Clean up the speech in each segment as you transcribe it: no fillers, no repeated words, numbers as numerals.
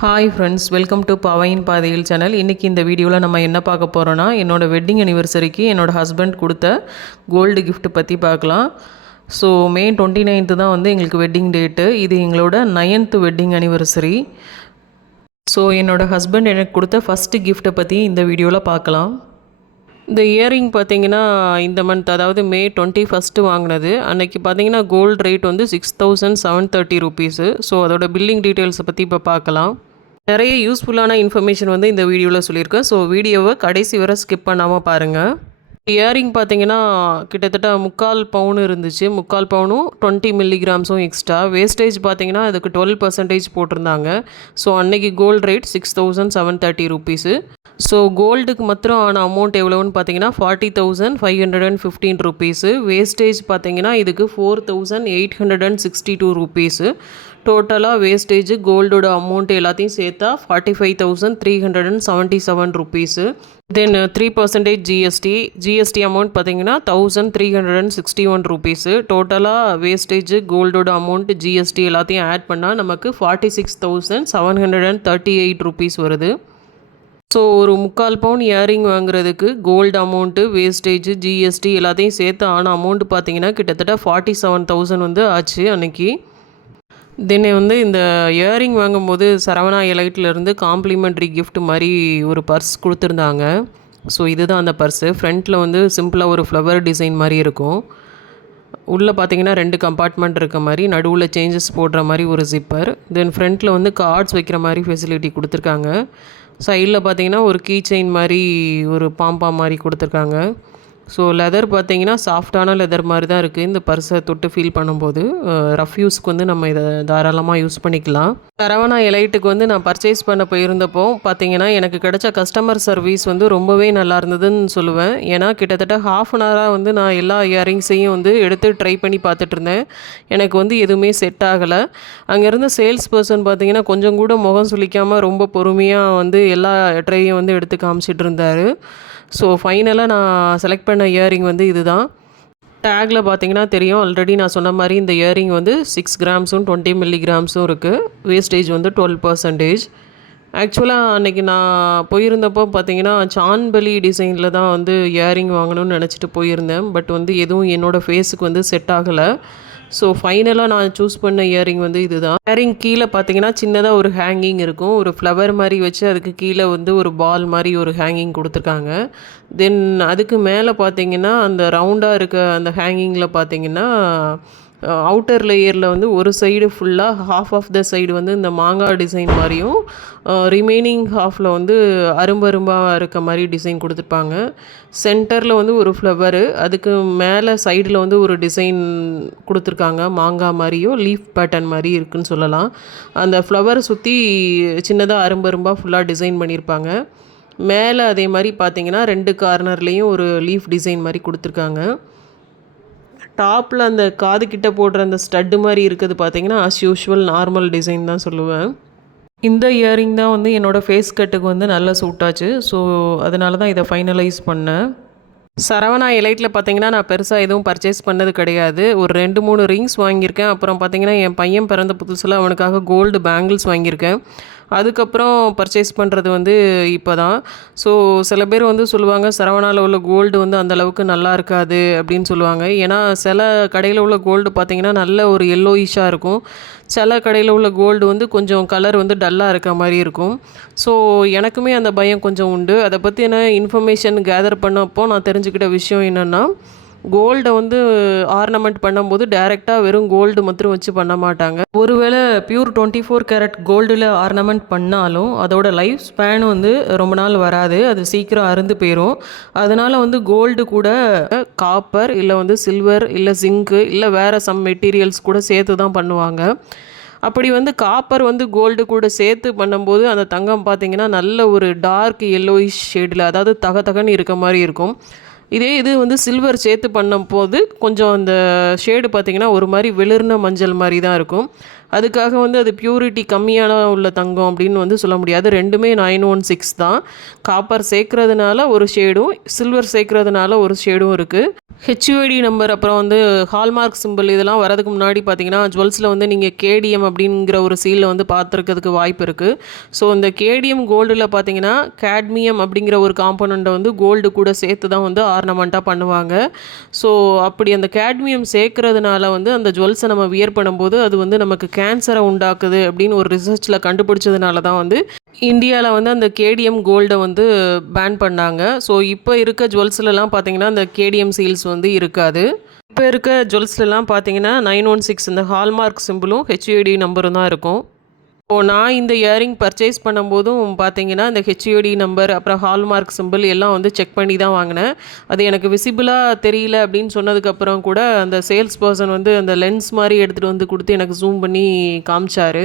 Hi friends, welcome to பவையின் பாதையில் channel. இன்றைக்கி இந்த வீடியோவில் நம்ம என்ன பார்க்க போகிறோன்னா, என்னோடய வெட்டிங் அனிவர்சரிக்கு என்னோடய ஹஸ்பண்ட் கொடுத்த கோல்டு கிஃப்ட் பற்றி பார்க்கலாம். ஸோ மே 29 தான் வந்து எங்களுக்கு வெட்டிங் டேட்டு. இது எங்களோட 9th வெட்டிங் அனிவர்சரி. ஸோ என்னோடய ஹஸ்பண்ட் எனக்கு கொடுத்த ஃபஸ்ட்டு கிஃப்ட்டை பற்றி இந்த வீடியோவில் பார்க்கலாம். இந்த இயரிங் பார்த்தீங்கன்னா இந்த மந்த், அதாவது மே 21 வாங்கினது. அன்றைக்கி பார்த்தீங்கன்னா கோல்டு ரேட் வந்து 6730 ருபீஸு. ஸோ அதோட பில்லிங் டீட்டெயில்ஸை பற்றி இப்போ பார்க்கலாம். நிறைய யூஸ்ஃபுல்லான இன்ஃபர்மேஷன் வந்து இந்த வீடியோவில் சொல்லியிருக்கேன். ஸோ வீடியோவை கடைசி வரை ஸ்கிப் பண்ணாமல் பாருங்கள். இயரிங் பார்த்தீங்கன்னா கிட்டத்தட்ட 3/4 பவுன் இருந்துச்சு. 3/4 பவுனும் 20 மில்லிகிராம்ஸும் எக்ஸ்ட்ரா. வேஸ்டேஜ் பார்த்தீங்கன்னா அதுக்கு 12% போட்டிருந்தாங்க. ஸோ அன்றைக்கி கோல்டு ரேட் 6730 ருபீஸு. ஸோ கோல்டுக்கு மாத்திரம் ஆன அமௌண்ட் எவ்வளோன்னு பார்த்தீங்கன்னா 40,515 ருபீஸு. வேஸ்டேஜ் பார்த்தீங்கன்னா இதுக்கு 4,862 ருபீஸு. டோட்டலாக வேஸ்டேஜ் கோல்டோட அமௌண்ட் எல்லாத்தையும் சேர்த்தா 45,377 ருபீஸு. தென் 3% ஜிஎஸ்டி அமௌண்ட் பார்த்தீங்கன்னா 1,361 ருபீஸு. டோட்டலாக வேஸ்டேஜ் கோல்டோட அமௌண்ட் ஜிஎஸ்டி எல்லாத்தையும் ஆட் பண்ணால் நமக்கு 46,738 ருபீஸ் வருது. ஸோ ஒரு 3/4 பவுன் இயரிங் வாங்குறதுக்கு கோல்டு அமௌண்ட்டு, வேஸ்டேஜ், ஜிஎஸ்டி எல்லாத்தையும் சேர்த்து ஆன அமௌண்ட் பார்த்தீங்கன்னா கிட்டத்தட்ட 47,000 வந்து ஆச்சு அன்றைக்கி. தென் வந்து இந்த இயரிங் வாங்கும்போது சரவணா எலைட்லேருந்து காம்ப்ளிமெண்ட்ரி கிஃப்ட் மாதிரி ஒரு பர்ஸ் கொடுத்துருந்தாங்க. ஸோ இதுதான் அந்த பர்ஸு. ஃப்ரண்ட்டில் வந்து சிம்பிளாக ஒரு ஃப்ளவர் டிசைன் மாதிரி இருக்கும். உள்ளே பார்த்தீங்கன்னா 2 கம்பார்ட்மெண்ட் இருக்க மாதிரி, நடுவில் சேஞ்சஸ் போடுற மாதிரி ஒரு ஜிப்பர். தென் ஃப்ரண்ட்டில் வந்து கார்ட்ஸ் வைக்கிற மாதிரி ஃபெசிலிட்டி கொடுத்துருக்காங்க. சைடில் பார்த்தீங்கன்னா ஒரு கீ செயின் மாதிரி ஒரு பாம்பா மாதிரி கொடுத்துருக்காங்க. ஸோ லெதர் பார்த்தீங்கன்னா சாஃப்டான லெதர் மாதிரி தான் இருக்குது. இந்த பர்ஸை தொட்டு ஃபீல் பண்ணும்போது ரஃப் யூஸ்க்கு வந்து நம்ம இதை தாராளமாக யூஸ் பண்ணிக்கலாம். சரவணா எலைட்டுக்கு வந்து நான் பர்ச்சேஸ் பண்ண போயிருந்தப்போ பார்த்தீங்கன்னா எனக்கு கிடைச்ச கஸ்டமர் சர்வீஸ் வந்து ரொம்பவே நல்லா இருந்ததுன்னு சொல்லுவேன். ஏன்னா கிட்டத்தட்ட ½ அன் ஹவராக வந்து நான் எல்லா இயரிங்ஸையும் வந்து எடுத்து ட்ரை பண்ணி பார்த்துட்டு இருந்தேன். எனக்கு வந்து எதுவுமே செட் ஆகலை. அங்கேருந்து சேல்ஸ் பர்சன் பார்த்தீங்கன்னா கொஞ்சம் கூட முகம் சுளிக்காமல் ரொம்ப பொறுமையாக வந்து எல்லா ட்ரையும் வந்து எடுத்து காமிச்சிட்டு இருந்தார். ஸோ ஃபைனலாக நான் செலக்ட் பண்ண இயரிங் வந்து இதுதான். டேக்கில் பார்த்தீங்கன்னா தெரியும், ஆல்ரெடி நான் சொன்ன மாதிரி இந்த இயரிங் வந்து 6 கிராம்ஸும் 20 மில்லிகிராம்ஸும் இருக்குது. வேஸ்டேஜ் வந்து 12%. ஆக்சுவலாக அன்றைக்கி நான் போயிருந்தப்போ பார்த்தீங்கன்னா சான்பலி டிசைனில் தான் வந்து இயரிங் வாங்கணும்னு நினச்சிட்டு போயிருந்தேன். பட் வந்து எதுவும் என்னோடய ஃபேஸுக்கு வந்து செட் ஆகலை. ஸோ ஃபைனலாக நான் சூஸ் பண்ண இயரிங் வந்து இதுதான். இயரிங் கீழே பார்த்தீங்கன்னா சின்னதாக ஒரு ஹேங்கிங் இருக்கும். ஒரு ஃப்ளவர் மாதிரி வச்சு அதுக்கு கீழே வந்து ஒரு பால் மாதிரி ஒரு ஹேங்கிங் கொடுத்துருக்காங்க. தென் அதுக்கு மேலே பார்த்தீங்கன்னா அந்த ரவுண்டாக இருக்க அந்த ஹேங்கிங்கில் பார்த்தீங்கன்னா அவுட்டர் லேயரில் வந்து ஒரு சைடு ஃபுல்லாக ஆஃப் த சைடு வந்து இந்த மாங்காய் டிசைன் மாதிரியும், ரிமைனிங் ஹாஃபில் வந்து அரும்பரும்பாக இருக்க மாதிரி டிசைன் கொடுத்துருப்பாங்க. சென்டரில் வந்து ஒரு ஃப்ளவரு, அதுக்கு மேலே சைடில் வந்து ஒரு டிசைன் கொடுத்துருக்காங்க. மாங்காய் மாதிரியும் லீஃப் பேட்டர்ன் மாதிரி இருக்குதுன்னு சொல்லலாம். அந்த ஃப்ளவரை சுற்றி சின்னதாக அரும்பரும்பாக ஃபுல்லாக டிசைன் பண்ணியிருப்பாங்க. மேலே அதே மாதிரி பார்த்தீங்கன்னா 2 கார்னர்லேயும் ஒரு லீஃப் டிசைன் மாதிரி கொடுத்துருக்காங்க. டாப்பில் அந்த காது கிட்ட போடுற அந்த ஸ்டட்டு மாதிரி இருக்குது பார்த்தீங்கன்னா ஆஸ் யூஷுவல் நார்மல் டிசைன் தான் சொல்லுவேன். இந்த இயரிங் தான் வந்து என்னோடய ஃபேஸ் கட்டுக்கு வந்து நல்லா சூட் ஆச்சு. ஸோ அதனால தான் இதை ஃபைனலைஸ் பண்ணேன். சரவணா எலைட்டில் பார்த்தீங்கன்னா நான் பெருசாக எதுவும் பர்ச்சேஸ் பண்ணது கிடையாது. ஒரு 2-3 ரிங்ஸ் வாங்கியிருக்கேன். அப்புறம் பார்த்தீங்கன்னா என் பையன் பிறந்த புதுசில் அவனுக்காக கோல்டு பேங்கிள்ஸ் வாங்கியிருக்கேன். அதுக்கப்புறம் பர்ச்சேஸ் பண்ணுறது வந்து இப்போ தான். ஸோ சில பேர் வந்து சொல்லுவாங்க சரவணாவில் உள்ள கோல்டு வந்து அந்தளவுக்கு நல்லா இருக்காது அப்படின்னு சொல்லுவாங்க. ஏன்னா சில கடையில் உள்ள கோல்டு பார்த்திங்கன்னா நல்ல ஒரு எல்லோயிஷாக இருக்கும். சில கடையில் உள்ள கோல்டு வந்து கொஞ்சம் கலர் வந்து டல்லாக இருக்க மாதிரி இருக்கும். ஸோ எனக்குமே அந்த பயம் கொஞ்சம் உண்டு. அதை பற்றின இன்ஃபர்மேஷன் கேதர் பண்ணப்போ நான் தெரிஞ்சுக்கிட்ட விஷயம் என்னென்னா, கோல்டை வந்து ஆர்னமெண்ட் பண்ணும்போது டைரெக்டாக வெறும் கோல்டு மாத்திரம் வச்சு பண்ண மாட்டாங்க. ஒருவேளை பியூர் 24 கேரட் கோல்டில் ஆர்னமெண்ட் பண்ணாலும் அதோட லைஃப் ஸ்பேன் வந்து ரொம்ப நாள் வராது. அது சீக்கிரம் அறுந்து போயிடும். அதனால் வந்து கோல்டு கூட காப்பர் இல்லை வந்து சில்வர் இல்லை ஜிங்க்கு இல்லை வேறு சம் மெட்டீரியல்ஸ் கூட சேர்த்து தான் பண்ணுவாங்க. அப்படி வந்து காப்பர் வந்து கோல்டு கூட சேர்த்து பண்ணும்போது அந்த தங்கம் பார்த்திங்கன்னா நல்ல ஒரு டார்க் எல்லோயிஷ் ஷேடில், அதாவது தகன்னு இருக்க மாதிரி இருக்கும். இதே இது வந்து சில்வர் சேர்த்து பண்ணும்போது கொஞ்சம் அந்த ஷேடு பார்த்திங்கன்னா ஒரு மாதிரி வெளிர்ன மஞ்சள் மாதிரி தான் இருக்கும். அதுக்காக வந்து அது பியூரிட்டி கம்மியான உள்ள தங்கம் அப்படின்னு வந்து சொல்ல முடியாது. ரெண்டுமே 916 தான். காப்பர் சேர்க்கறதுனால ஒரு ஷேடும், சில்வர் சேர்க்கறதுனால ஒரு ஷேடும் இருக்குது. ஹெச்யூஐடி நம்பர் அப்புறம் வந்து ஹால்மார்க் சிம்பிள் இதெல்லாம் வரதுக்கு முன்னாடி பார்த்தீங்கன்னா ஜுவல்ஸில் வந்து நீங்கள் கேடிஎம் அப்படிங்கிற ஒரு சீலில் வந்து பார்த்துருக்கிறதுக்கு வாய்ப்பு இருக்குது. ஸோ இந்த கேடிஎம் கோல்டில் பார்த்தீங்கன்னா கேட்மியம் அப்படிங்கிற ஒரு காம்போனண்ட்டை வந்து கோல்டு கூட சேர்த்து தான் வந்து ஆர்னமெண்ட்டாக பண்ணுவாங்க. ஸோ அப்படி அந்த கேட்மியம் சேர்க்கறதுனால வந்து அந்த ஜுவல்ஸை நம்ம வியர் பண்ணும்போது அது வந்து நமக்கு கேன்சரை உண்டாக்குது அப்படின்னு ஒரு ரிசர்ச்சில் கண்டுபிடிச்சதுனால தான் வந்து இந்தியாவில் வந்து அந்த கேடிஎம் கோல்டை வந்து பேன் பண்ணாங்க. ஸோ இப்போ இருக்க ஜுவல்ஸ்லலாம் பார்த்தீங்கன்னா அந்த கேடிஎம் சீல்ஸ் வந்து இருக்காது. இப்போ இருக்க ஜுவல்ஸ்லலாம் பார்த்தீங்கன்னா 916 இந்த ஹால்மார்க் சிம்பிளும் ஹெச்யூஐடி நம்பரும் தான் இருக்கும். நான் இந்த இயரிங் பர்ச்சேஸ் பண்ணும்போதும் பார்த்தீங்கன்னா இந்த ஹெச்யூஐடி நம்பர் அப்புறம் ஹால்மார்க் சிம்பிள் எல்லாம் வந்து செக் பண்ணி தான் வாங்கினேன். அது எனக்கு விசிபிளாக தெரியல அப்படின்னு சொன்னதுக்கப்புறம் கூட அந்த சேல்ஸ் பர்சன் வந்து அந்த லென்ஸ் மாதிரி எடுத்துகிட்டு வந்து கொடுத்து எனக்கு ஜூம் பண்ணி காமிச்சார்.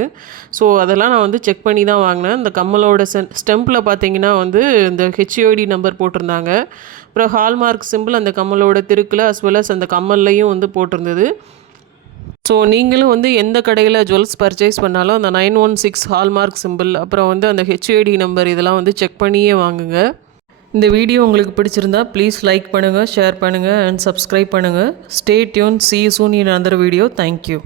ஸோ அதெல்லாம் நான் வந்து செக் பண்ணி தான் வாங்கினேன். இந்த கம்மலோட ஸ்டெம்பில் பார்த்தீங்கன்னா வந்து இந்த ஹெச்யூஐடி நம்பர் போட்டிருந்தாங்க. அப்புறம் ஹால்மார்க் சிம்பிள் அந்த கம்மலோட திருக்கில் அஸ் வெல் அஸ் அந்த கம்மல்லையும் வந்து போட்டிருந்தது. ஸோ நீங்களும் வந்து எந்த கடையில் ஜுவல்ஸ் பர்ச்சேஸ் பண்ணாலும் அந்த 916 ஹால்மார்க் சிம்பிள் அப்புறம் வந்து அந்த ஹெச்ஐடி நம்பர் இதெல்லாம் வந்து செக் பண்ணியே வாங்குங்க. இந்த வீடியோ உங்களுக்கு பிடிச்சிருந்தா ப்ளீஸ் லைக் பண்ணுங்கள், ஷேர் பண்ணுங்கள் அண்ட் சப்ஸ்கிரைப் பண்ணுங்கள். Stay tune, see you soon in another video. Thank you.